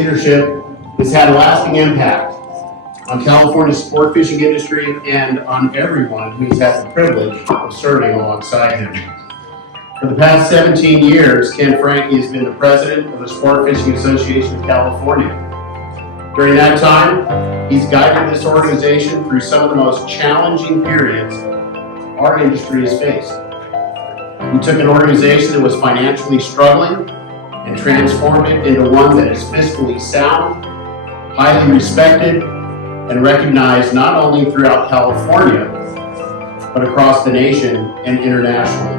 leadership has had a lasting impact on California's sport fishing industry and on everyone who's had the privilege of serving alongside him. For the past 17 years, Ken Franke has been the president of the Sport Fishing Association of California. During that time, he's guided this organization through some of the most challenging periods our industry has faced. He took an organization that was financially struggling and transformed it into one that is fiscally sound, highly respected, and recognized not only throughout California, but across the nation and internationally.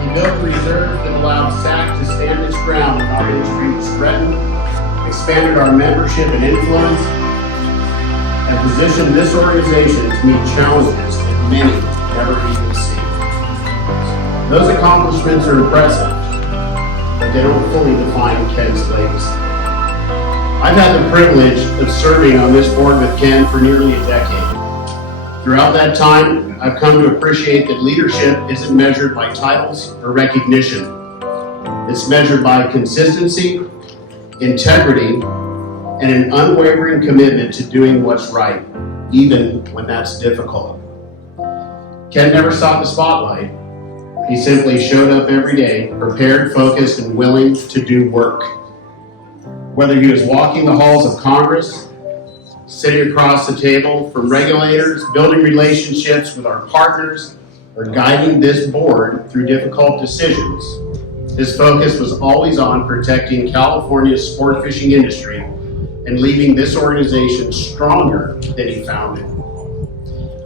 He built a reserve that allowed SAC to stand its ground when our industry was threatened, expanded our membership and influence, and positioned this organization to meet challenges that many never even see. Those accomplishments are impressive, but they don't fully define Ken's legacy. I've had the privilege of serving on this board with Ken for nearly a decade. Throughout that time, I've come to appreciate that leadership isn't measured by titles or recognition. It's measured by consistency, integrity, and an unwavering commitment to doing what's right, even when that's difficult. Ken never sought the spotlight. He simply showed up every day, prepared, focused, and willing to do work. Whether he was walking the halls of Congress, sitting across the table from regulators, building relationships with our partners, or guiding this board through difficult decisions, his focus was always on protecting California's sport fishing industry and leaving this organization stronger than he found it.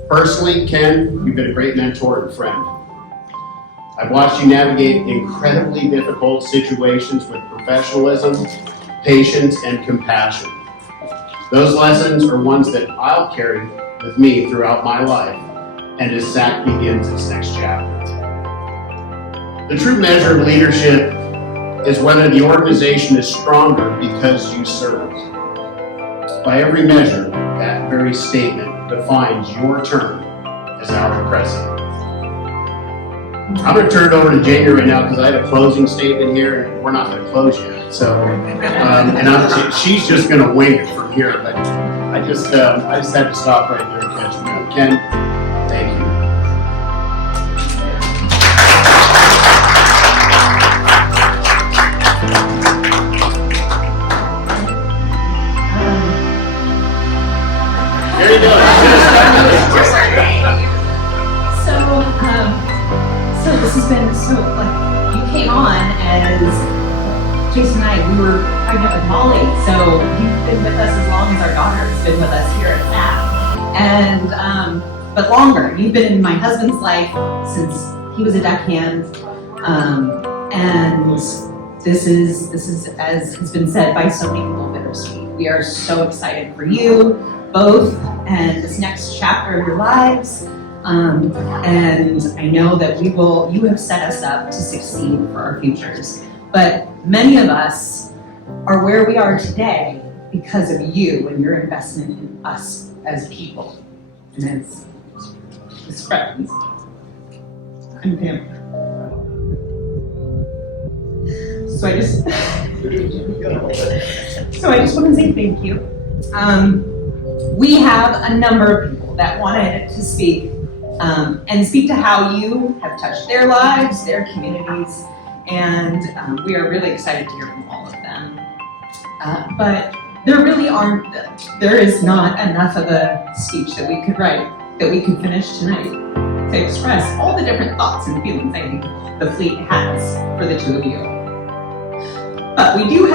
Personally, Ken, you've been a great mentor and friend. I've watched you navigate incredibly difficult situations with professionalism, patience, and compassion. Those lessons are ones that I'll carry with me throughout my life and as SAC begins its next chapter. The true measure of leadership is whether the organization is stronger because you served. By every measure, that very statement defines your term as our president. I'm going to turn it over to Jamie right now because I have a closing statement here, and we're not going to close yet. So, she's just going to wing it from here. But I just had to stop right there and catch him. Ken, thank you. There you go. So this has been you came on as Jason and I, we were pregnant with Molly, so you've been with us as long as our daughter has been with us here at SAC. And, but longer. You've been in my husband's life since he was a deckhand. And this is, as has been said by so many people, bittersweet. We are so excited for you both and this next chapter of your lives. And I know that you have set us up to succeed for our futures. But many of us are where we are today because of you and your investment in us as people and as friends and family. So I just want to say thank you. We have a number of people that wanted to speak and speak to how you have touched their lives, their communities, and we are really excited to hear from all of them. But there is not enough of a speech that we could write, that we could finish tonight to express all the different thoughts and feelings I think the fleet has for the two of you. But we do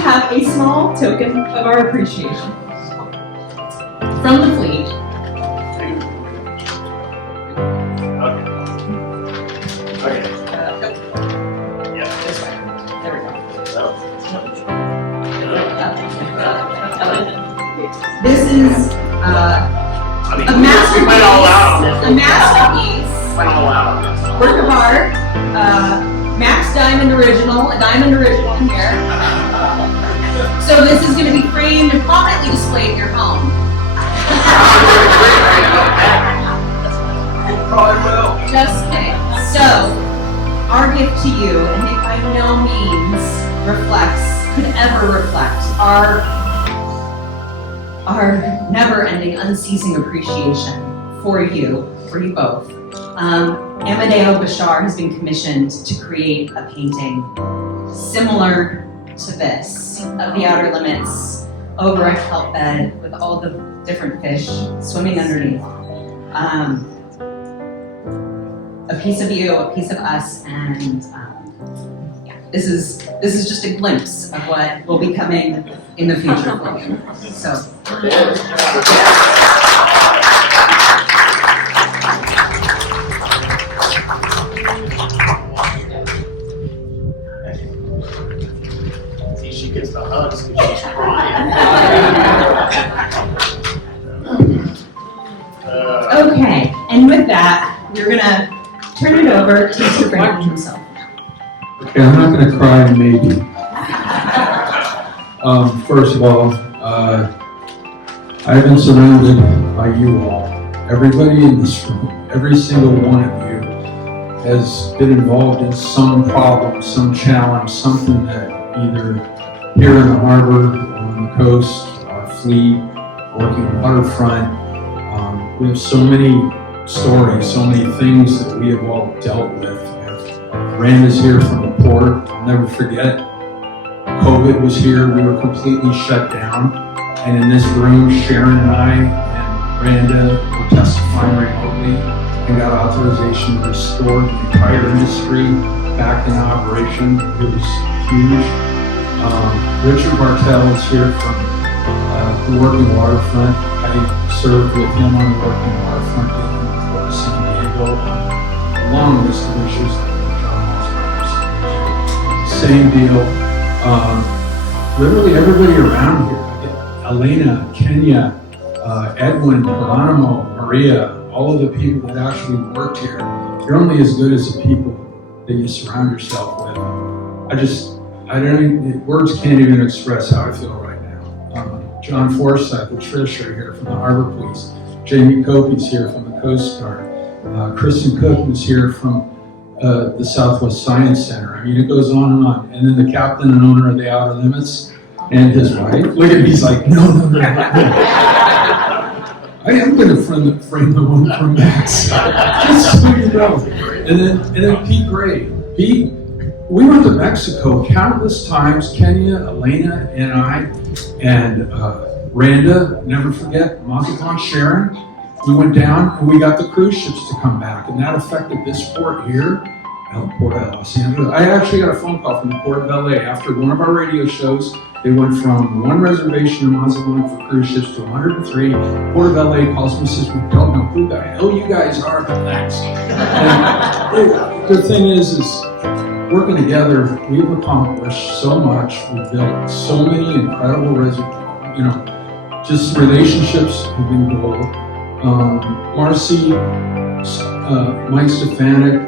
have a small token of our appreciation from the fleet. Okay. Yeah, this way. There we go. This is a masterpiece, work of art, Max Diamond Original, a Diamond Original in here. So this is going to be framed and prominently displayed in your home. probably will. Just kidding. So, our gift to you, and it by no means could ever reflect our never-ending, unceasing appreciation for you both. Amadeo Bashar has been commissioned to create a painting similar to this, of the outer limits, over a kelp bed with all the different fish swimming underneath. A piece of you, a piece of us, and this is just a glimpse of what will be coming in the future for you. So. See, she gets the hugs because she's crying. Okay, and with that, we're gonna turn it over to Mr. Franklin himself. Okay, I'm not going to cry, maybe. First of all, I've been surrounded by you all. Everybody in this room, every single one of you has been involved in some problem, some challenge, something that either here in the harbor, or on the coast, our fleet, working waterfront. We have so many stories, so many things that we have all dealt with. Randa's here from the port. I'll never forget. COVID was here. We were completely shut down. And in this room, Sharon and I and Randa were testifying remotely and got authorization to restore the entire industry back in operation. It was huge. Richard Bartell is here from the Working Waterfront. I served with him on the Working Waterfront in the Port of San Diego on a long list of issues. Same deal. Literally everybody around here, Elena, Kenya, Edwin, Geronimo, Maria, all of the people that actually worked here. You're only as good as the people that you surround yourself with. Words can't even express how I feel right now. John Forsyth and Trish are here from the Harbor Police. Jamie Cope's here from the Coast Guard. Kristen Cook was here from the Southwest Science Center. I mean, it goes on and on. And then the captain and owner of the Outer Limits and his wife. Look at me, he's like, no. I am going to frame the one from Max. Just so you know. And then Pete Gray. Pete, we went to Mexico countless times. Kenya, Elena, and I, and Randa, never forget, Mazatlan, Sharon. We went down and we got the cruise ships to come back, and that affected this port here, Port of Los Angeles. I actually got a phone call from the Port of LA after one of our radio shows. They went from one reservation in Mazatlan for cruise ships to 103. Port of LA calls me and says, we don't know who the hell you guys are, but thanks. And the thing is working together, we've accomplished so much. We've built so many incredible just relationships have been gold. Marcy, Mike Stefanik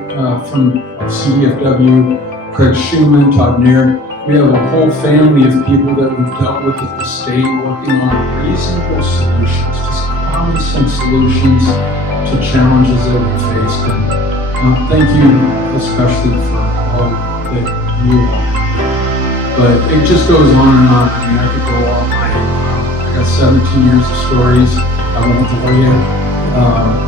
from CDFW, Craig Schumann, Todd Nair. We have a whole family of people that we've dealt with at the state working on reasonable solutions, just common sense solutions to challenges that we faced. And thank you especially for all that you all do. But it just goes on and on. I mean, I could go all night. I got 17 years of stories. I won't bore you,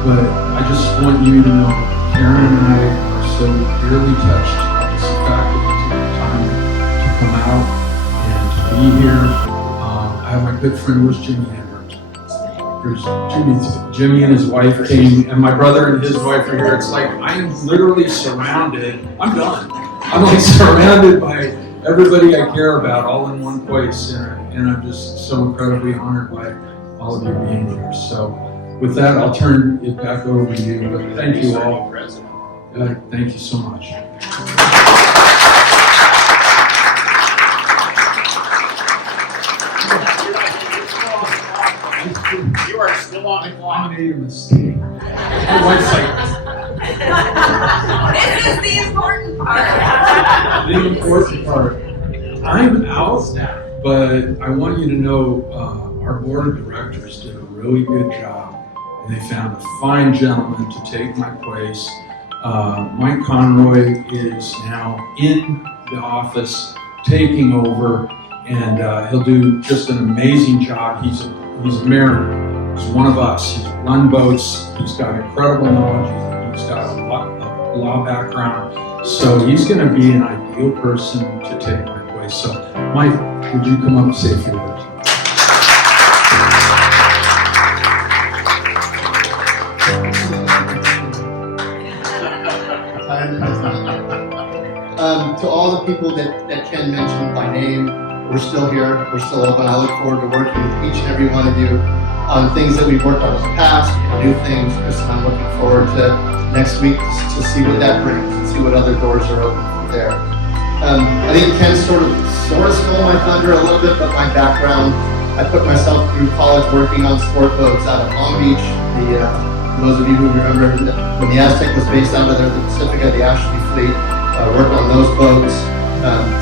but I just want you to know Karen and I are so dearly touched by this fact that you took the time to come out and to be here. I have my good friend, where's Jimmy Hendricks? There's Jimmy and his wife came, and my brother and his wife are here. It's like I'm literally surrounded. I'm done. I'm like surrounded by everybody I care about all in one place, and I'm just so incredibly honored by all of you being here. So with that, I'll turn it back over to you. But thank you all. Thank you so much. You are still on the clock. I made a mistake. My wife's like, This is the important part. the important part. I'm out, but I want you to know our board of directors did a really good job and they found a fine gentleman to take my place. Mike Conroy is now in the office, taking over, and he'll do just an amazing job. He's a mariner. He's one of us. He's run boats. He's got incredible knowledge. He's got a law background. So he's going to be an ideal person to take my place. So, Mike, would you come up and say a few words? To all the people that Ken mentioned by name, we're still here, we're still open. I look forward to working with each and every one of you on things that we've worked on in the past, and new things. Chris and I'm looking forward to next week to see what that brings and see what other doors are open from there. I think Ken sort of stole my thunder a little bit, but my background, I put myself through college working on sport boats out of Long Beach. Those of you who remember when the Aztec was based out of there, the Pacifica, the Ashley fleet, worked on those boats,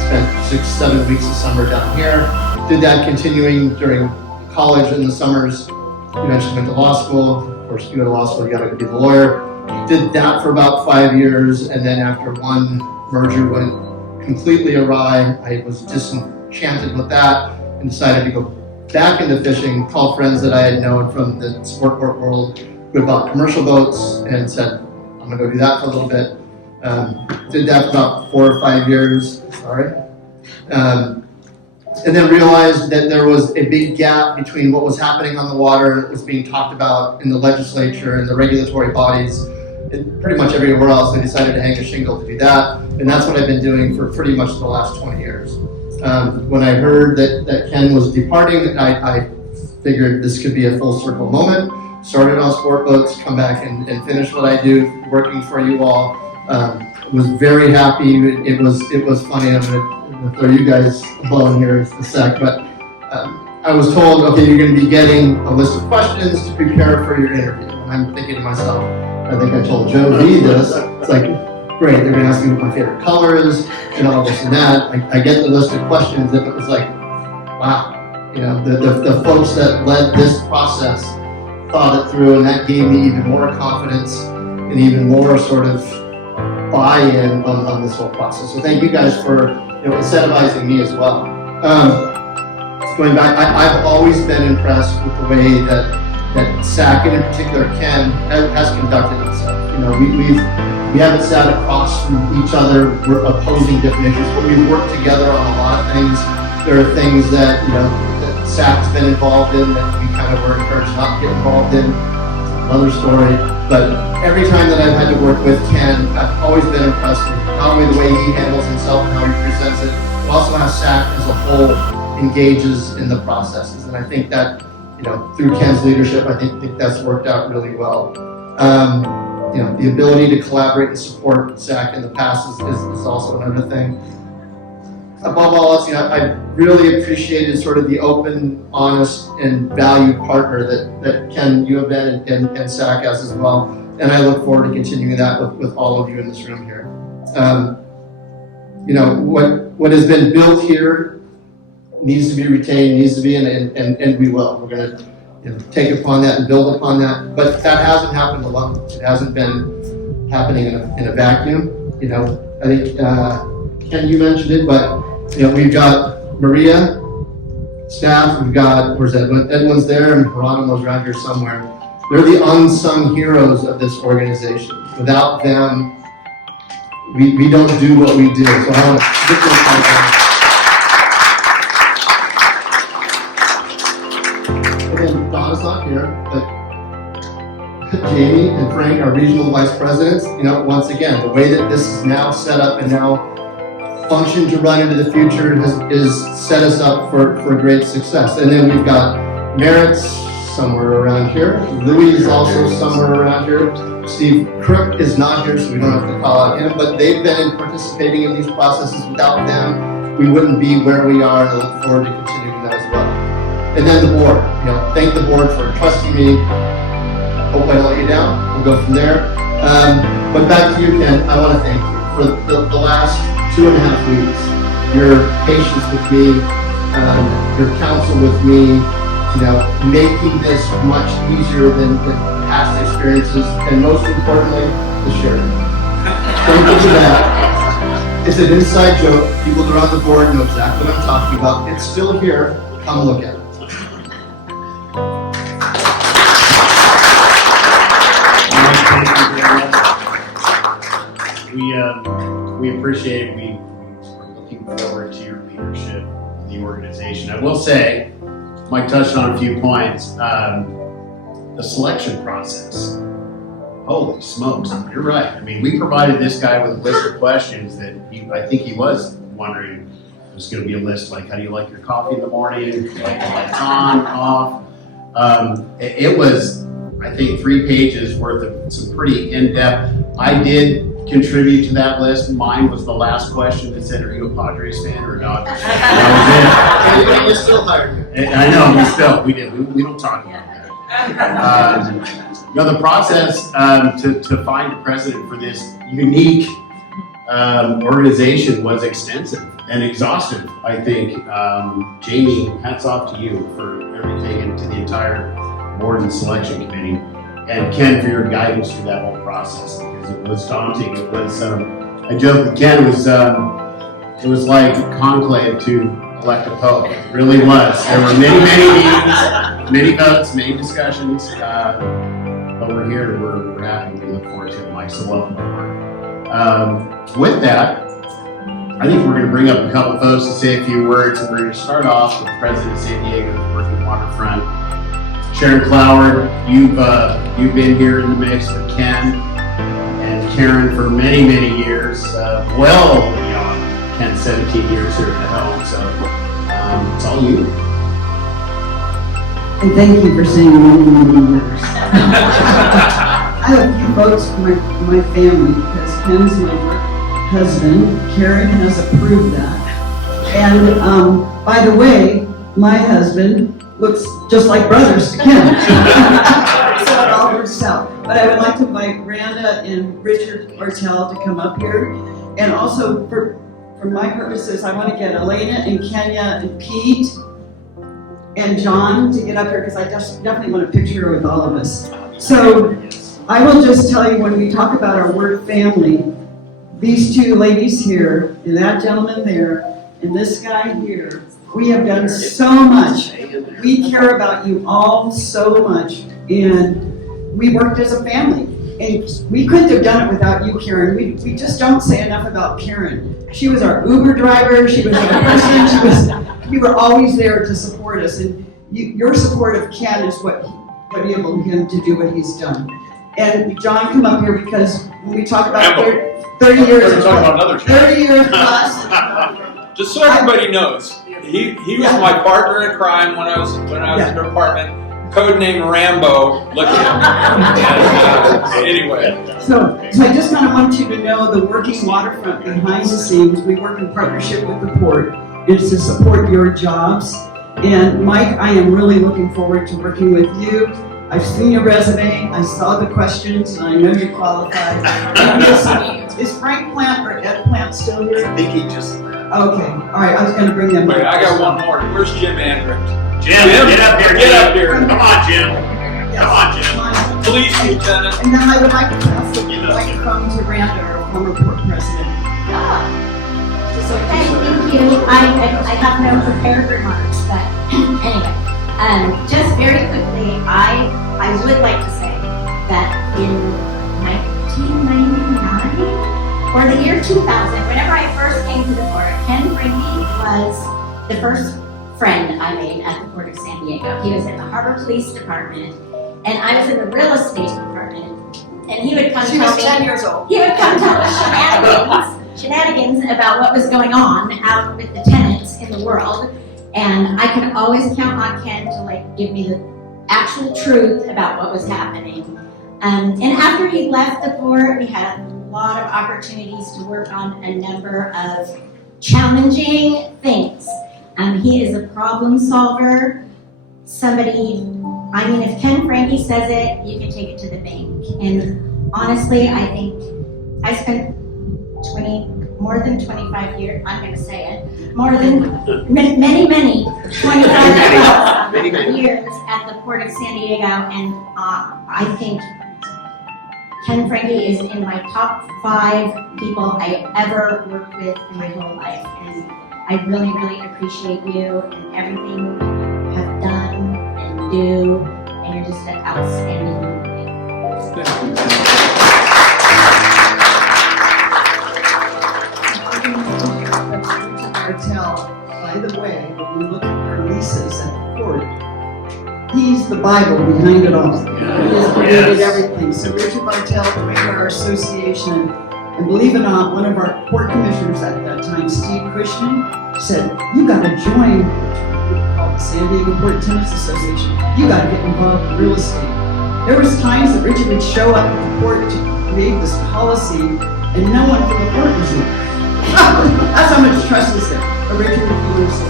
spent 6-7 weeks of summer down here. Did that continuing during college in the summers. Eventually went to law school. Of course, you go to law school, you gotta be the lawyer. Did that for about 5 years, and then after one merger went completely awry, I was disenchanted with that and decided to go back into fishing, called friends that I had known from the sport boat world who had bought commercial boats and said, I'm gonna go do that for a little bit. Did that for about 4 or 5 years, and then realized that there was a big gap between what was happening on the water and what was being talked about in the legislature and the regulatory bodies and pretty much everywhere else. I decided to hang a shingle to do that, and that's what I've been doing for pretty much the last 20 years. When I heard that Ken was departing, I figured this could be a full circle moment. Started on sport boats, come back and finish what I do, working for you all. Was very happy. It was funny. I'm gonna throw you guys a bone here in a sec, but I was told, okay, you're going to be getting a list of questions to prepare for your interview. And I'm thinking to myself, I think I told Joe V this. It's like, great, they're going to ask me what my favorite color is and all this and that. I get the list of questions, and it was like, wow, you know, the folks that led this process thought it through, and that gave me even more confidence and even more sort of buy-in on this whole process. So thank you guys for incentivizing me as well. Going back, I've always been impressed with the way that SAC, and in particular Ken, has conducted itself. You know, we haven't sat across from each other, we're opposing different issues, but we've worked together on a lot of things. There are things that that SAC's been involved in that we kind of were encouraged not to get involved in. Another story. But every time that I've had to work with Ken, I've always been impressed with not only the way he handles himself and how he presents it, but also how SAC as a whole engages in the processes. And I think that, through Ken's leadership, I think that's worked out really well. The ability to collaborate and support SAC in the past is also another thing. Above all else, I really appreciated sort of the open, honest, and valued partner that Ken, you have been, and SAC as well. And I look forward to continuing that with all of you in this room here. What has been built here needs to be retained, needs to be, and we will. We're going to take upon that and build upon that. But that hasn't happened alone. It hasn't been happening in a vacuum. I think Ken, you mentioned it, but we've got Maria, staff. We've got, where's Edwin? Edwin's there, and Geronimo's around here somewhere. They're the unsung heroes of this organization. Without them, we don't do what we do. So I want to give them a again, Donna's not here, but Jamie and Frank, our regional vice presidents, once again, the way that this is now set up and now function to run into the future is set us up for great success. And then we've got Merritt's somewhere around here. Louis is also somewhere around here. Steve Crook is not here, so we don't have to call out him, but they've been participating in these processes. Without them, we wouldn't be where we are, and I look forward to continuing that as well. And then the board, thank the board for trusting me. Hope I don't let you down. We'll go from there. But back to you, Ken. I want to thank you for the last 2.5 weeks. Your patience with me, your counsel with me, making this much easier than past experiences, and most importantly, the sharing. Don't get to that. It's an inside joke. People around the board know exactly what I'm talking about. It's still here. Come look at it. We appreciate it. We're looking forward to your leadership in the organization. I will say, Mike touched on a few points. The selection process. Holy smokes, you're right. I mean, we provided this guy with a list of questions that I think he was wondering. There's going to be a list like, how do you like your coffee in the morning? Like lights on, off. It was, I think, 3 pages worth of some pretty in-depth. I did contribute to that list. Mine was the last question that said, are you a Padres fan or a Dodgers fan? That was it. And you still hired me. I know, we did. We don't talk about that. The process to find a president for this unique organization was extensive and exhaustive, I think. Jamie, hats off to you for everything and to the entire board and selection committee. And Ken, for your guidance through that whole process, because it was daunting. It was, I joke with Ken, it was like a conclave to elect a pope. It really was. There were many meetings, many votes, many discussions, but we're here, we're happy, we look forward to it, Mike, so welcome aboard. With that, I think we're going to bring up a couple folks to say a few words, and we're going to start off with the president of San Diego, the Working Waterfront. Sharon Cloward, you've been here in the mix with Ken and Karen for many, many years, well beyond Ken's 17 years here at the helm, so it's all you. And thank you for saying many years. I have a few votes for my family because Ken's my husband. Karen has approved that. And by the way, my husband looks just like brothers to Ken. So it all works out. But I would like to invite Randa and Richard Ortel to come up here. And also for my purposes, I want to get Elena and Kenya and Pete and John to get up here because I definitely want a picture with all of us. So I will just tell you, when we talk about our word family, these two ladies here, and that gentleman there, and this guy here, we have done so much. We care about you all so much, and we worked as a family. And we couldn't have done it without you, Karen. We just don't say enough about Karen. She was our Uber driver, she was our person, you were always there to support us. And your support of Ken is what enabled him to do what he's done. And John, come up here, because when we talk about 30 years, We're talking about another 30 years plus. Just so everybody knows, he was my partner in crime when I was in the department. Codename Rambo. Look at him. Anyway. So I just kind of want you to know the working waterfront behind the scenes. We work in partnership with the port. It's to support your jobs. And Mike, I am really looking forward to working with you. I've seen your resume, I saw the questions, and I know you're qualified. Is Frank Plant or Ed Plant still here? I think he just left. Okay, all right, I was going to bring them. Wait, I got one more. Where's Jim Andrews? Jim, get up here. Get up here. Come on, Jim. Yes. Come on, Jim. Police lieutenant. And then I would like to pass the microphone to Randa, our former port president. Thank you. I have no prepared remarks, but anyway, just very quickly, I would like to say that in 1999 or the year 2000, whenever I first came to the port, Ken Frankie was the first friend I made at the Port of San Diego. He was in the Harbor Police Department, and I was in the real estate department, and he would come She tell was me. 10 years old. He would come tell us shenanigans about what was going on out with the tenants in the world, and I could always count on Ken to give me the actual truth about what was happening. And after he left the port, we had a lot of opportunities to work on a number of challenging things. He is a problem solver. If Ken Frankie says it, you can take it to the bank. And honestly, I think I spent more than 25 years, I'm gonna say it, more than many 25 years at the Port of San Diego, and I think Ken Franke is in my top 5 people I ever worked with in my whole life, and I really, really appreciate you and everything you have done and do, and you're just an outstanding human being. Martell, by the way, when you look at our leases at the port, he's the Bible behind it all. He has created everything. So Richard Martell created our association, and believe it or not, one of our port commissioners at that time, Steve Cushman, said, "You got to join called the San Diego Port Tenants Association. You got to get involved in real estate." There was times that Richard would show up at the port to create this policy, and no one from the port was there. That's how much trust is there. But Richard would do so.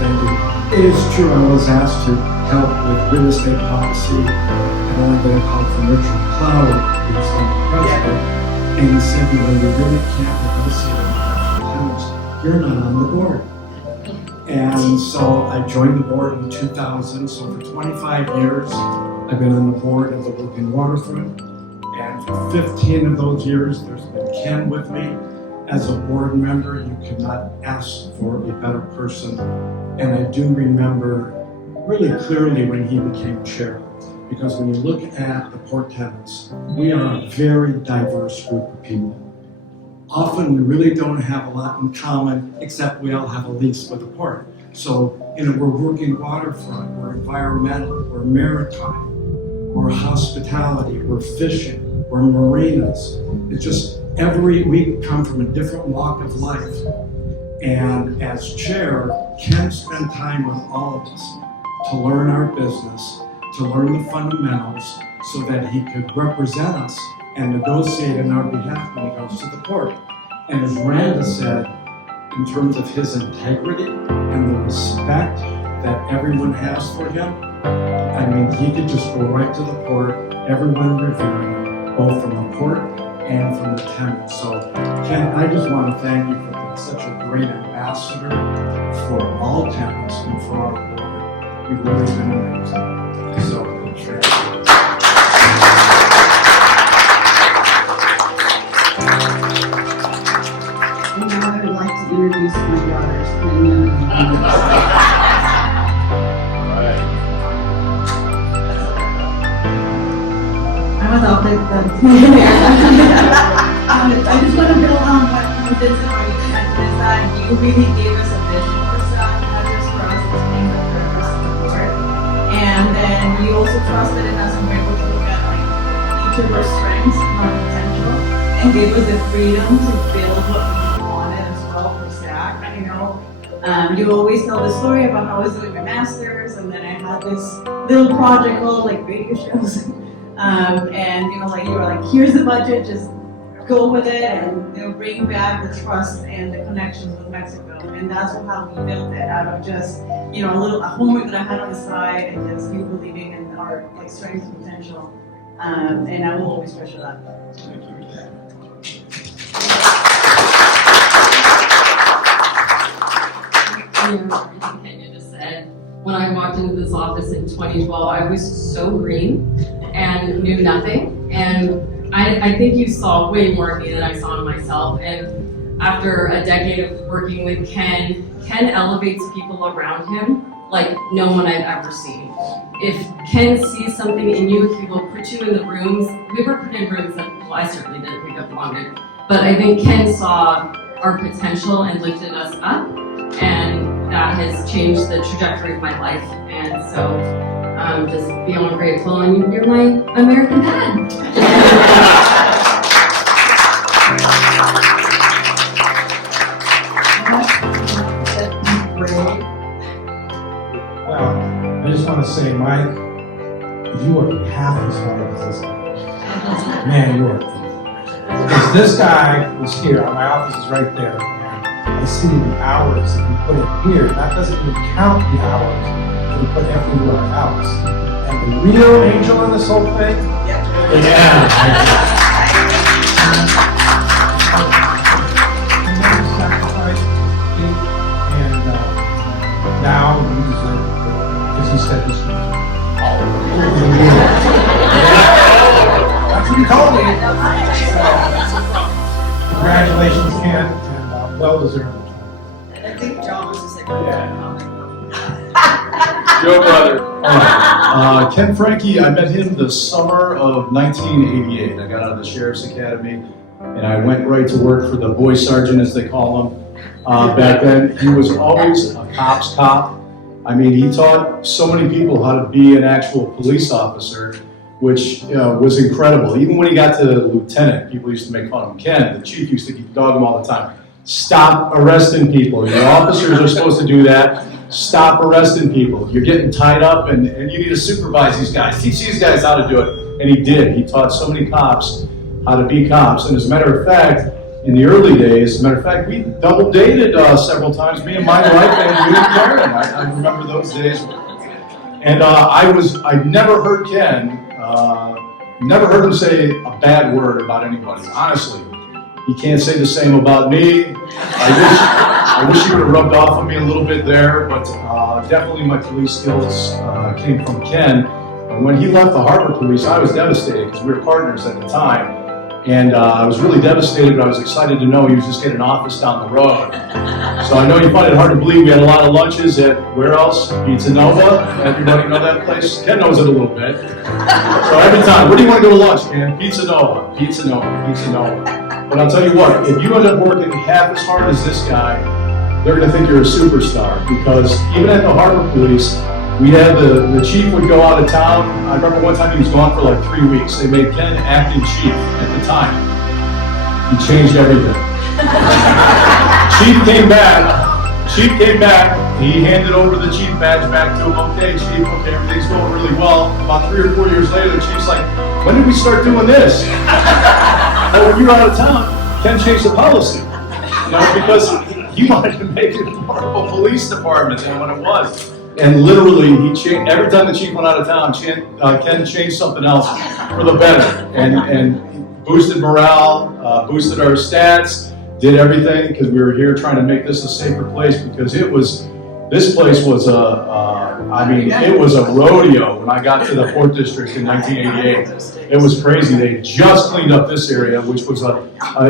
Thank you. It is true, I was asked to help with real estate policy, and then I got a call from Richard Cloud, who's the president, and he said, "You know, you really can't negotiate with tenants. You're not on the board." And so I joined the board in 2000, so for 25 years, I've been on the board of the Working Waterfront, and for 15 of those years, there's been Ken with me. As a board member, you could not ask for a better person. And I do remember really clearly when he became chair, because when you look at the port tenants, we are a very diverse group of people. Often we really don't have a lot in common, except we all have a lease with the port. So, you know, we're working waterfront, we're environmental, we're maritime, we're hospitality, we're fishing, we're marinas. It's just we come from a different walk of life. And as chair, Ken spent time with all of us to learn our business, to learn the fundamentals, so that he could represent us and negotiate on our behalf when he goes to the port. And as Randa said, in terms of his integrity and the respect that everyone has for him, I mean, he could just go right to the port, everyone reviewing him, both from the port and from the tenants. So, Ken, I just want to thank you for being such a great ambassador for all tenants and for our board. You've really been amazing. So, sure. And now I would like to introduce my daughters, Kenya and I'm adopted. I just want to build on what you did tonight, is that you really gave us a vision for SAC, not just for us as being the purpose of the board. And then you also trusted in us and were able to look at like each of our strengths and our potential, and gave us the freedom to build what we wanted as well for SAC. You know, you always tell the story about how I was doing my master's, and then I had this little project called like radio shows. And you know, like you were like, here's the budget, just go with it, and you know, bring back the trust and the connections with Mexico. And that's how we built it, out of just, you know, a homework that I had on the side, and just you believing in our like strengths and potential. And I will always treasure that. Everything Kenya just said. When I walked into this office in 2012, I was so green and knew nothing. And I think you saw way more of me than I saw in myself. And after a decade of working with Ken elevates people around him like no one I've ever seen. If Ken sees something in you, he will put you in the rooms. We were put in rooms that, well, I certainly didn't think I wanted. But I think Ken saw our potential and lifted us up. And that has changed the trajectory of my life. And so I'm just beyond grateful, and you're my American dad. Well, I just want to say, Mike, you are half as hard as this guy. Man, you are. Because this guy was here, my office is right there. I see the hours that you put in here. That doesn't even count the hours that you put everywhere else. And the real angel in this whole thing? Yeah. Ken, and well-deserved. I think John was just like, Joe brother. Ken Frankie, I met him the summer of 1988. I got out of the Sheriff's Academy and I went right to work for the boy sergeant, as they call him. Back then, he was always a cop's cop. I mean, he taught so many people how to be an actual police officer, which was incredible. Even when he got to lieutenant, people used to make fun of him. Ken, the chief, used to dog him all the time. Stop arresting people. Your officers are supposed to do that. Stop arresting people. You're getting tied up and you need to supervise these guys. Teach these guys how to do it. And he did. He taught so many cops how to be cops. And as a matter of fact, in the early days, as a matter of fact, we double dated several times, me and my wife and you and Karen. I remember those days. And I never heard Ken, never heard him say a bad word about anybody, honestly. He can't say the same about me. I wish he would have rubbed off on me a little bit there, but definitely my police skills came from Ken. And when he left the Harbor Police, I was devastated because we were partners at the time. And I was really devastated, but I was excited to know he was just getting an office down the road. So I know you find it hard to believe we had a lot of lunches at, where else? Pizza Nova. Everybody know that place? Ken knows it a little bit. So every time, where do you want to go to lunch, Ken? Pizza Nova, Pizza Nova, Pizza Nova. But I'll tell you what, if you end up working half as hard as this guy, they're going to think you're a superstar. Because even at the Harbor Police, we had the chief would go out of town. I remember one time he was gone for like 3 weeks. They made Ken acting chief at the time. He changed everything. Chief came back. He handed over the chief badge back to him. Okay, chief, okay, everything's going really well. About 3 or 4 years later, the chief's like, when did we start doing this? Oh, when you were out of town, Ken changed the policy. You know, because he wanted to make it more of a police department than what it was. And literally, he changed, every time the chief went out of town, Ken changed something else for the better. And boosted morale, boosted our stats, did everything because we were here trying to make this a safer place because this place was it was a rodeo when I got to the 4th District in 1988. It was crazy. They just cleaned up this area, which was an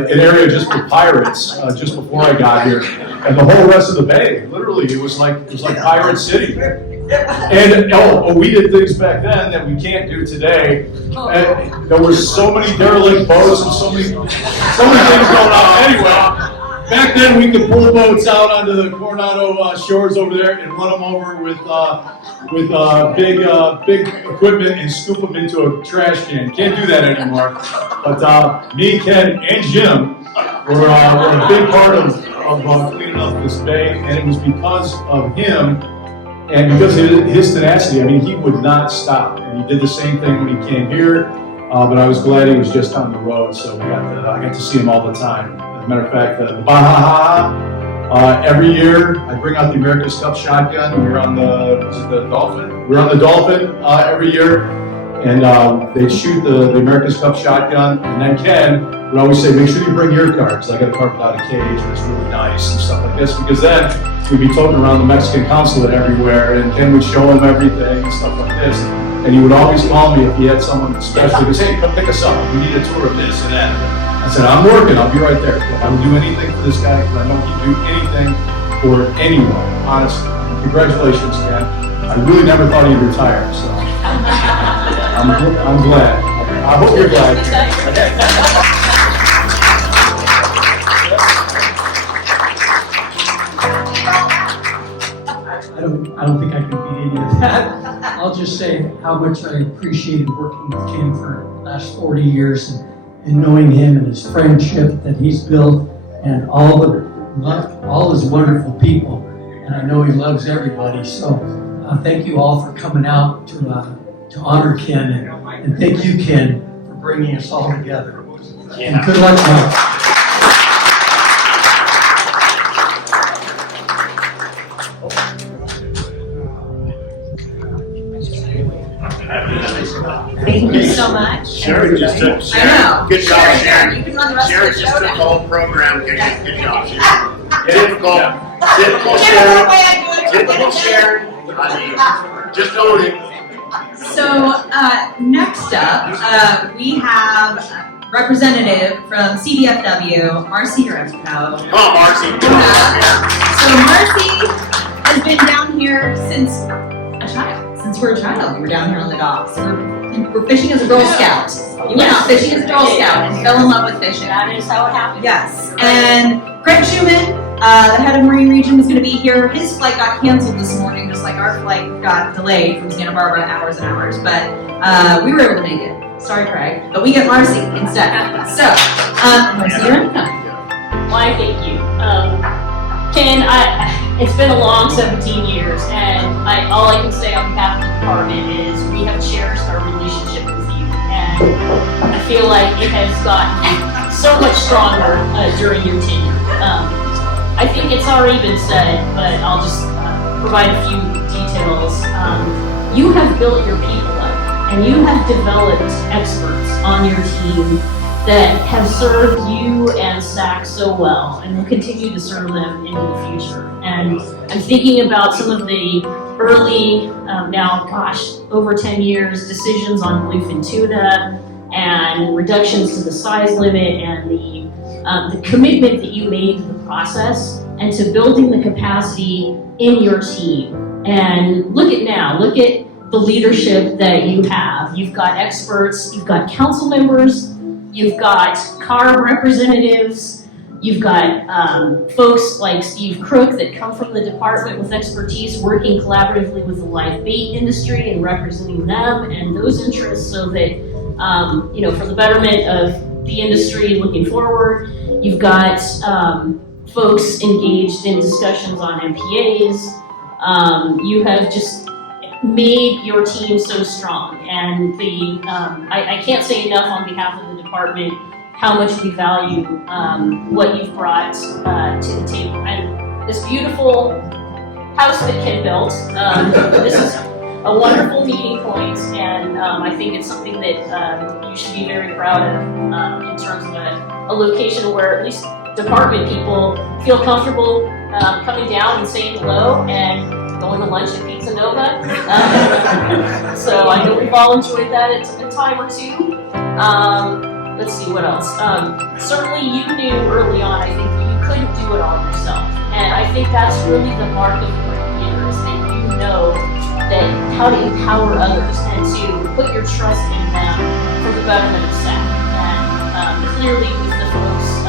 area just for pirates just before I got here. And the whole rest of the bay, literally, it was like Pirate City. And we did things back then that we can't do today. And there were so many derelict boats and so many things going on. Anyway, back then we could pull boats out onto the Coronado shores over there and run them over with big equipment and scoop them into a trash can. Can't do that anymore. But me, Ken, and Jim were a big part of cleaning up this bay, and it was because of him and because of his tenacity. I mean, he would not stop, and he did the same thing when he came here. But I was glad he was just on the road, so I got to see him all the time. As a matter of fact, the Baja, every year I bring out the America's Cup shotgun. We're on the Dolphin. We're on the Dolphin every year, and they shoot the America's Cup shotgun. And then Ken would always say, "Make sure you bring your car, because I got a car without a cage, and it's really nice and stuff like this." Because then we'd be toting around the Mexican consulate everywhere, and Ken would show him everything and stuff like this. And he would always call me if he had someone special. He goes, "Hey, come pick us up. We need a tour of this and that." I said, "I'm working. I'll be right there. I will do anything for this guy because I know he'd do anything for anyone, honestly." And congratulations, Ken. I really never thought he'd retire, so I'm glad. I hope you're glad. I don't think I can beat any of that. I'll just say how much I appreciated working with Ken for the last 40 years and knowing him and his friendship that he's built and all his wonderful people. And I know he loves everybody. So thank you all for coming out to honor Ken, and thank you, Ken, for bringing us all together. And good luck, Mike. Thank you so much. Sharon just took, I know. good job, Sharon. You can run the rest Sharon of the just show took the now. whole program. Good job, Sharon. Typical Sharon. I mean, just own it. So next up, we have representative from CDFW, Marcy Remco. Come on, Marcy. So Marcy has been down here since a child. Since we were a child, we were down here on the docks. We're fishing as a Girl Scout. You went out fishing as a Girl Scout and fell in love with fishing. That is how it happened. Yes. And Craig Schumann, the head of Marine Region, was going to be here. His flight got canceled this morning, just like our flight got delayed from Santa Barbara hours and hours. But we were able to make it. Sorry, Craig. But we get Marcy instead. So, Marcy, you're in. Why, thank you. Ken, it's been a long 17 years, and all I can say on behalf of the department is we have cherished our relationship with you, and I feel like it has gotten so much stronger during your tenure. I think it's already been said, but I'll just provide a few details. You have built your people up, and you have developed experts on your team that have served you and SAC so well, and will continue to serve them into the future. And I'm thinking about some of the early, over 10 years, decisions on bluefin tuna and reductions to the size limit, and the commitment that you made to the process and to building the capacity in your team. And look at the leadership that you have. You've got experts, you've got council members, you've got CARB representatives, you've got folks like Steve Crook that come from the department with expertise working collaboratively with the live bait industry and representing them and those interests so that, for the betterment of the industry looking forward. You've got folks engaged in discussions on MPAs. You have just made your team so strong, and I can't say enough on behalf of the department how much we value what you've brought to the table. And this beautiful house that Ken built, this is a wonderful meeting point, and I think it's something that you should be very proud of in terms of a location where at least department people feel comfortable coming down and saying hello and going to lunch at Pizza Nova. So I know we've all enjoyed that at a time or two. Let's see, what else? Certainly you knew early on, I think, that you couldn't do it all yourself. And I think that's really the mark of a great leader, is that you know that how to empower others and to put your trust in them for the betterment of SAC. And clearly with the folks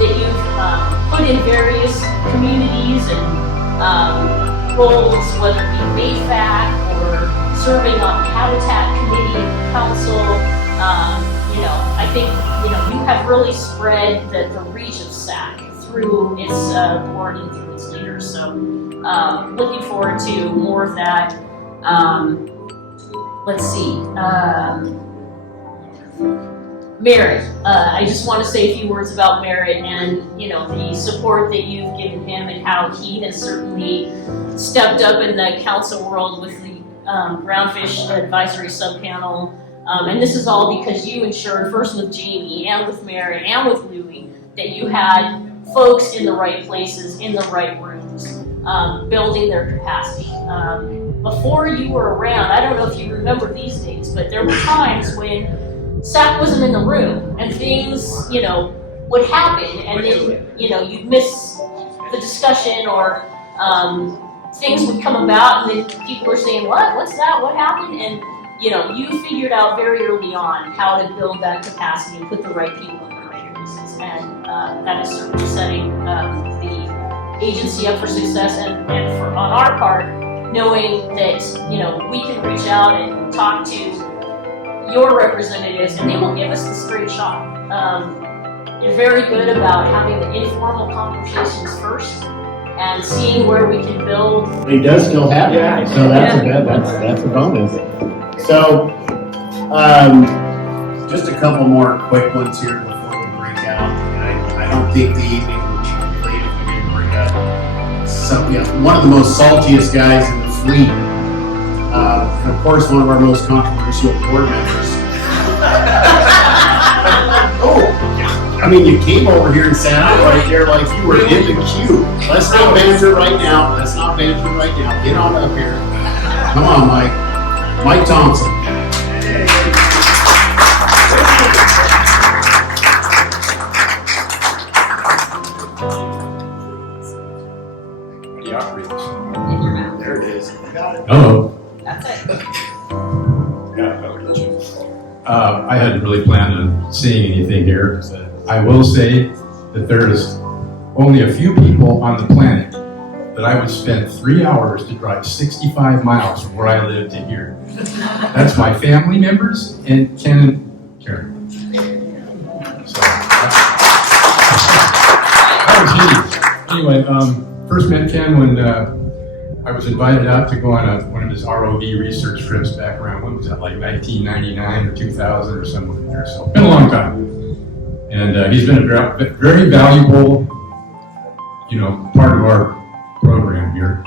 that you've put in various communities and roles, whether it be MAFAC or serving on the Habitat Committee of the Council, I think, you have really spread the reach of SAC through its board and through its leaders. So looking forward to more of that. Let's see. Merritt, I just want to say a few words about Merritt and, the support that you've given him and how he has certainly stepped up in the council world with the Groundfish Advisory Subpanel. And this is all because you ensured, first with Jamie and with Merritt and with Louie, that you had folks in the right places, in the right rooms, building their capacity. Before you were around, I don't know if you remember these days, but there were times when SAC wasn't in the room and things, would happen, and then, you'd miss the discussion, or things would come about and then people were saying, what's that, what happened? And you figured out very early on how to build that capacity and put the right people in the right places. And that is certainly setting the agency up for success, and on our part, knowing that, we can reach out and talk to your representatives and they will give us the straight shot. You're very good about having the informal conversations first and seeing where we can build. He does still have it, so that's a bonus. So, just a couple more quick ones here before we break out. And I don't think the evening would be complete if we didn't bring up one of the most saltiest guys in the fleet. And of course, one of our most controversial board members. You came over here and sat out right there like you were in the queue. Let's not banter right now. Get on up here. Come on, Mike. Mike Thompson. operate this. In your mouth. There it is. Hello. That's it. Yeah, I would let you. I hadn't really planned on seeing anything here. But I will say that there's only a few people on the planet that I would spend 3 hours to drive 65 miles from where I live to here. That's my family members and Ken and Karen. So, that was easy. Anyway, first met Ken when I was invited out to go on one of his ROV research trips back around, when was that, like 1999 or 2000 or somewhere in there. So, been a long time. And he's been a very valuable, part of our program here.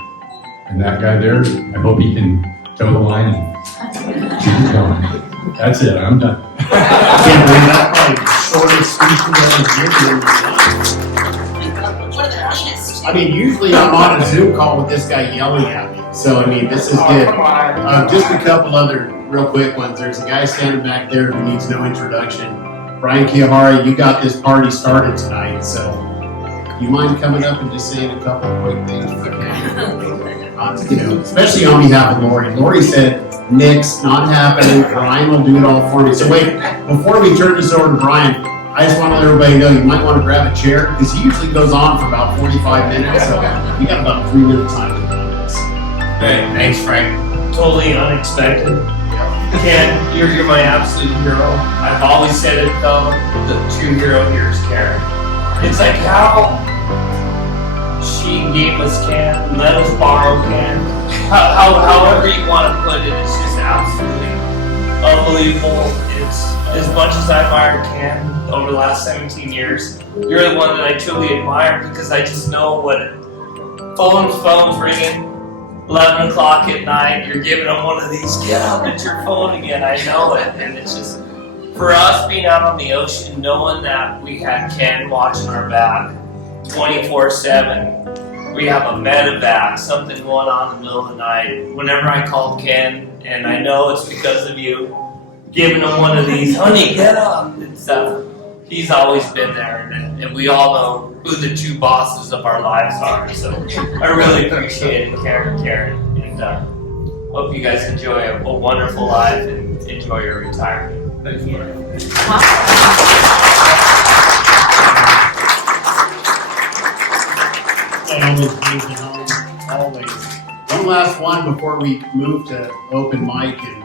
And that guy there, I hope he can toe the line and keep it going. That's it, I'm done. I can't believe that, probably the shortest speech we've ever given. One of the cleanest. I mean, usually I'm on a Zoom call with this guy yelling at me. So, I mean, this is good. Just a couple other real quick ones. There's a guy standing back there who needs no introduction. Brian Kiyahara, you got this party started tonight, so you mind coming up and just saying a couple of quick things for the especially on behalf of Lori. Lori said, Nick's not happening, Brian will do it all for me. So wait, before we turn this over to Brian, I just want to let everybody know you might want to grab a chair, because he usually goes on for about 45 minutes, so we got about 3 minutes time to do this. Hey, thanks, Frank. Totally unexpected. Ken, you're my absolute hero. I've always said it though, the true hero here is Karen. It's like how she gave us Ken, let us borrow Ken. However you want to put it, it's just absolutely unbelievable. It's as much as I admired Ken over the last 17 years, you're the one that I truly admire, because I just know what phone's ringing. 11 o'clock at night, you're giving them one of these, get up, it's your phone again, I know it. And it's just, for us being out on the ocean, knowing that we had Ken watching our back 24/7, we have a medevac, something going on in the middle of the night. Whenever I called Ken, and I know it's because of you, giving him one of these, honey, get up, and stuff. He's always been there, and we all know who the two bosses of our lives are. So I really appreciate it, Karen, and hope you guys enjoy a wonderful life and enjoy your retirement. Thank you. Always brings it home, always. One last one before we move to open mic, and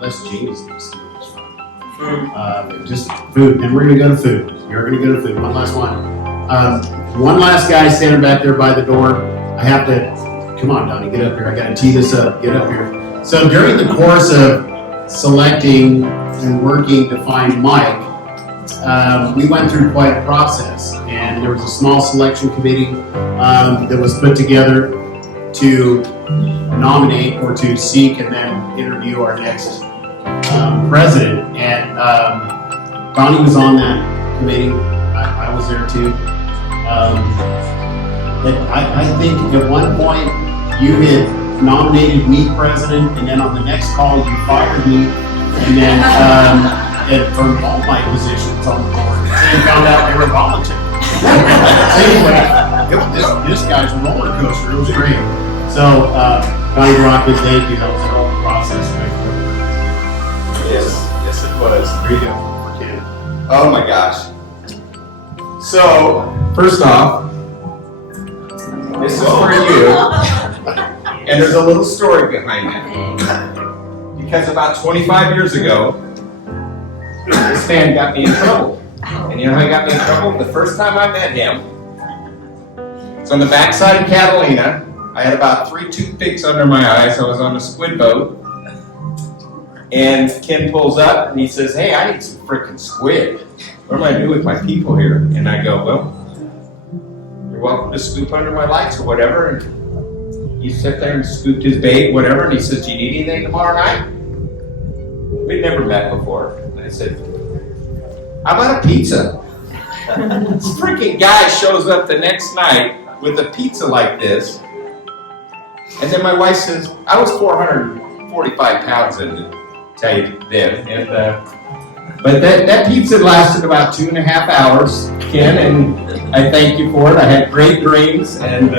Les James needs to do this one. Just food, and we're gonna go to food. You're gonna go to food. One last one. One last guy standing back there by the door. I have to, come on, Donnie, get up here. I gotta tee this up. Get up here. So during the course of selecting and working to find Mike, we went through quite a process, and there was a small selection committee that was put together to nominate or to seek and then interview our next president. And Donnie was on that committee. I was there too. But I think at one point you had nominated me president, and then on the next call you fired me, and then and from all my positions on the board, and found out they were volunteer. Anyway, this guy's a roller coaster. It was great. So, Donnie Brockman, thank you. That was a whole process. Yes, it was. Very helpful for Ken. Oh my gosh. So, first off, this is for you. And there's a little story behind it. Because about 25 years ago, this man got me in trouble. And you know how he got me in trouble? The first time I met him, it's on the backside of Catalina. I had about 3 toothpicks under my eyes. I was on a squid boat. And Ken pulls up and he says, hey, I need some freaking squid. What am I doing with my people here? And I go, well, you're welcome to scoop under my lights or whatever. And he sat there and scooped his bait, whatever. And he says, do you need anything tomorrow night? We'd never met before. And I said, how about a pizza? This freaking guy shows up the next night with a pizza like this. And then my wife says, I was 445 pounds in it, tell you then. And, but that pizza lasted about 2.5 hours, Ken, and I thank you for it. I had great dreams, and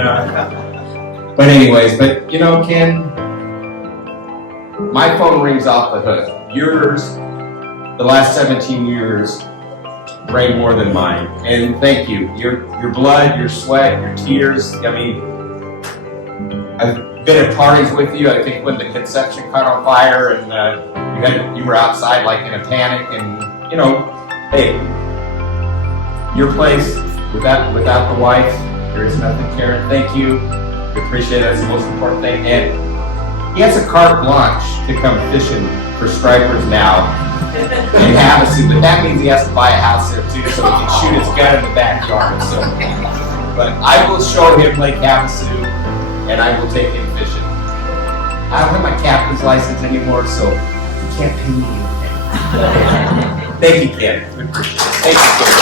But anyways, you know, Ken, my phone rings off the hook. Yours, the last 17 years, rang more than mine. And thank you. Your blood, your sweat, your tears. I mean, I've been at parties with you. I think when the conception caught on fire and you were outside like in a panic, and you know, hey, your place without the wife, there is nothing, Karen. Thank you. We appreciate it. That's the most important thing. And he has a carte blanche to come fishing for stripers now in Havasu, but that means he has to buy a house there too, so he can shoot his gun in the backyard. So, but I will show him Lake Havasu, and I will take him fishing. I don't have my captain's license anymore, so he can't pay me anything. Thank you, Ken. We appreciate it. Thank you, Ken.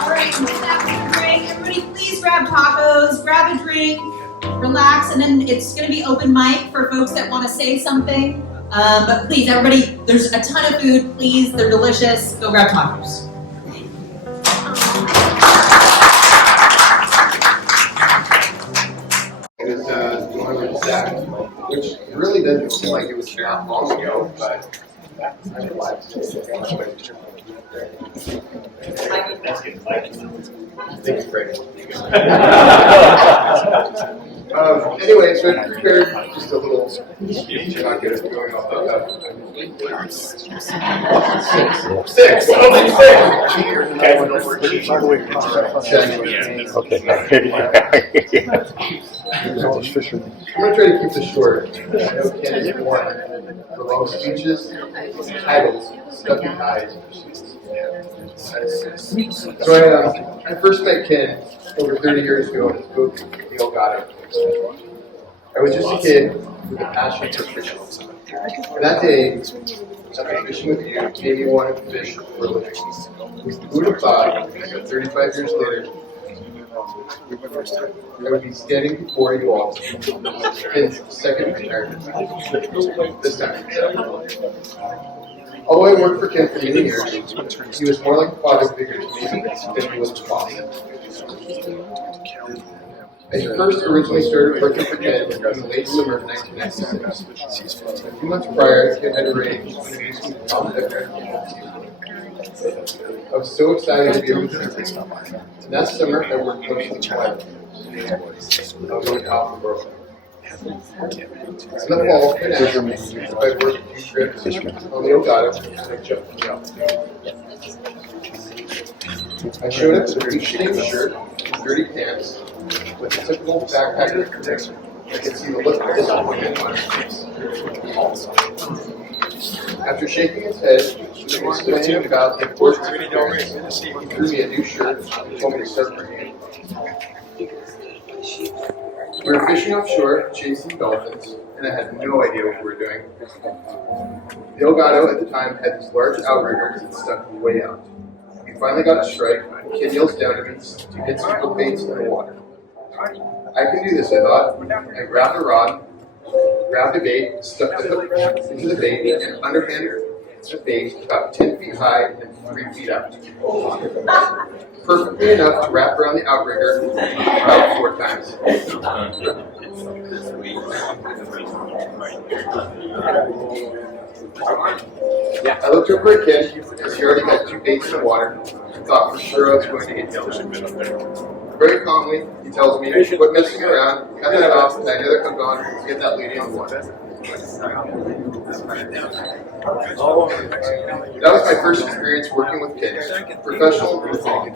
All right, with that, we're gonna break. Everybody, please grab tacos, grab a drink, relax, and then it's gonna be open mic for folks that want to say something. But please, everybody, there's a ton of food. Please, they're delicious. Go grab tacos. It was going with SAC, which really doesn't seem like it was that long ago, but thanks, Craig. Anyway, so I prepared just a little speech. I'm not good at going off the cuff. Six. I'm going to try to keep this short. I know Ken is one for long speeches, titles, stuff in ties. So I first met Ken over 30 years ago in his book, The Elgato. I was just a kid with a passion for fishing. And that day, after fishing with you, made me want to fish for a living. Who would have thought that 35 years later, I would be standing before you all in second retirement. This time. Although I worked for Ken for many years, he was more like a father figure to me than he was a boss. I first originally started working for Ken in the late summer of 1996. A few months prior, Ken had arranged to introduce me to Tom Decker. I was so excited to be able to do this. And that summer, I worked closely with Ken. I was going to Alpha Grove. In the fall, Ken asked me if I worked a few trips on the Elgato, and I jumped out. I showed up in a reach-shaped shirt and dirty pants with a typical backpacker protector. I could see the look of disappointment on his face. After shaking his head and explaining about the importance of appearance, he threw me a new shirt and told me to start bringing it. We were fishing offshore, chasing dolphins, and I had no idea what we were doing. The Elgato at the time had these large outriggers that stuck way out. We finally got a strike, and Ken yells down at me to hit some hook baits in the water. I can do this, I thought. I grabbed a rod, grabbed a bait, stuck the hook into the bait, and underhanded the bait about 10 feet high and 3 feet out. Perfectly enough to wrap around the outrigger about 4 times. I looked over at Ken because he already had 2 baits in the water and thought for sure I was going to get yelled. Very calmly, he tells me, quit messing around, cut that off, tie another hook on, and get that lady on water. That was my first experience working with Ken, professional and calm.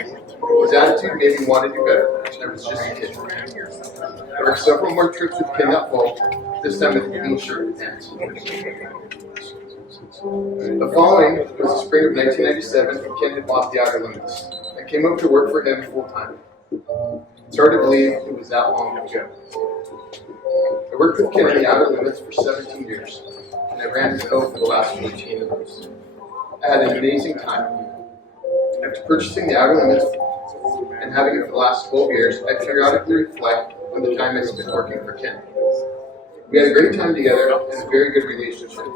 His attitude made me want to do better. I was just a kid. There were several more trips with Ken that fall, this time with a clean shirt and pants. The following was the spring of 1997, and Ken had bought the Outer Limits. I came up to work for him full time. It's hard to believe it was that long ago. I worked with Ken in the Outer Limits for 17 years, and I ran the O for the last 14 of those. I had an amazing time. After purchasing the Outer Limits and having it for the last 12 years, I periodically reflect on the time I spent working for Ken. We had a great time together and a very good relationship.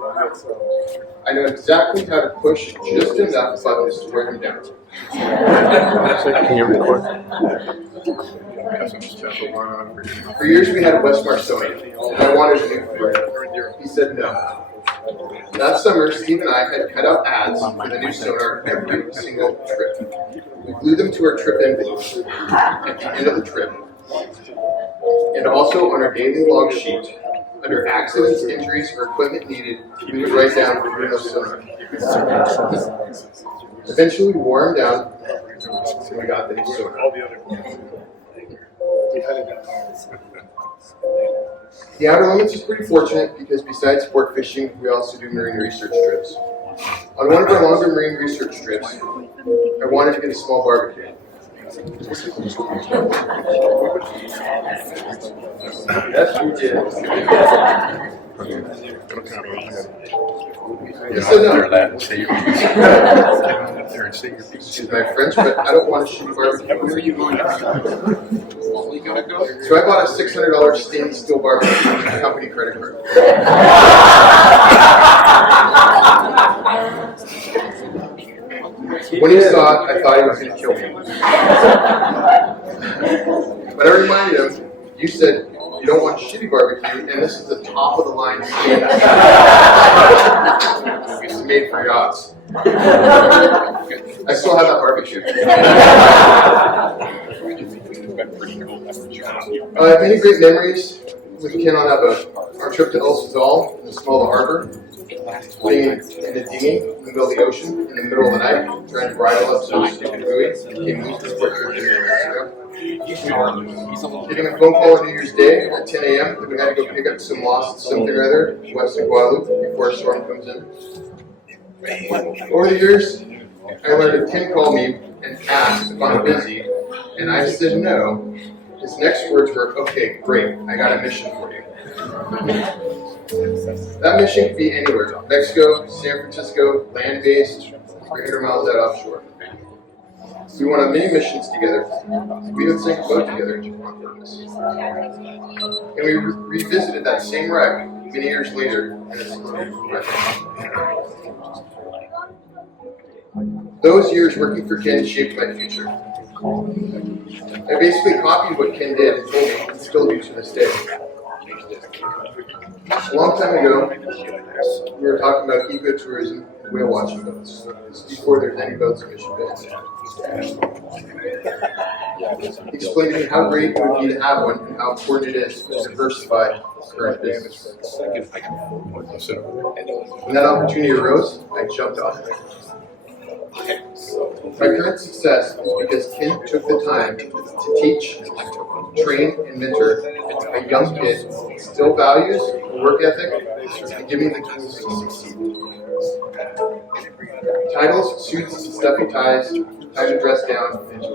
I know exactly how to push just enough buttons to wear him down. Can you record? For years we had Westmar soda, and I wanted a new flavor. He said no. That summer, Steve and I had cut out ads for the new soda every single trip. We glued them to our trip envelope at the end of the trip, and also on our daily log sheet. Under accidents, injuries, or equipment needed, we would write down Bruno soda. Eventually, we wore him down, and we got the new soda. The Outer Limits is pretty fortunate because besides sport fishing, we also do marine research trips. On one of our longer marine research trips, I wanted to get a small barbecue. Yes, we did. He said no. Excuse my French, but I don't want a shitty barbecue. Where are you going? So I bought a $600 stainless steel barbecue with a company credit card. When he saw it, I thought he was going to kill me. But I reminded him, you said you don't want shitty barbecue, and this is the top of the line steak. It's made for yachts. I still have that barbecue. I have many great memories with Ken on that boat. Our trip to El Sazal in the small harbor, being in a dinghy in the middle of the ocean in the middle of the night, trying to bridle up some stupid buoy, became the most sport trip in Mexico. Getting a phone call on New Year's Day at 10 a.m. that we had to go pick up some lost something or other west of Guadalupe before a storm comes in. Over the years, I learned if Ken called me and asked if I'm busy, and I said no, his next words were, okay, great, I got a mission for you. That mission could be anywhere, Mexico, San Francisco, land-based, 300 miles out offshore. We went on many missions together. We even sank a boat together on purpose. And we revisited that same wreck many years later, and it's those years working for Ken shaped my future. I basically copied what Ken did and told me and still do to this day. A long time ago, we were talking about ecotourism and whale watching boats. This is before there's any boats in Mission Bay. He explained to me how great it would be to have one and how important it is to diversify current business. When that opportunity arose, I jumped on it. My current success is because Ken took the time to teach, train, and mentor a young kid, instill values, work ethic, and give me the tools to succeed. Titles, suits, and stuffy ties, time to dress down and enjoy